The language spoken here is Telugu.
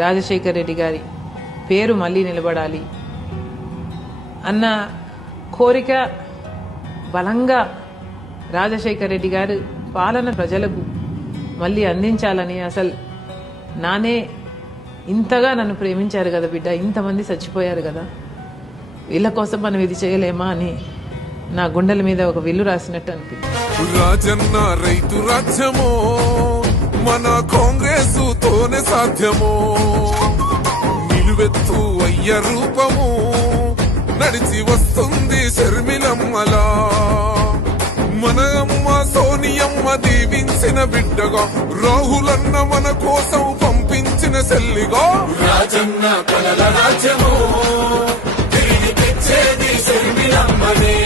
రాజశేఖర రెడ్డి గారి పేరు మళ్ళీ నిలబడాలి అన్న కోరిక బలంగా రాజశేఖర రెడ్డి గారు పాలన ప్రజలకు మళ్ళీ అందించాలని, అసలు నానే ఇంతగా నన్ను ప్రేమించారు కదా బిడ్డ, ఇంతమంది చచ్చిపోయారు కదా, వీళ్ళ కోసం మనం ఇది చేయలేమా అని నా గుండెల మీద ఒక విల్లు రాసినట్టు అనిపించింది. రాజన్న రైతు రాజ్యమో మన కాంగ్రెస్ తోనే సాధ్యమో, నిలువెత్తు అయ్య రూపము నడిచి వస్తుంది శర్మిలమ్మలా, మన అమ్మ సోనియమ్మ దీవించిన బిడ్డగా, రాహులన్న మన కోసం పంపించిన సెల్లిగా, రాజన్న కలల రాజ్యము తిరిగి తెచ్చేది శర్మిలమ్మనే.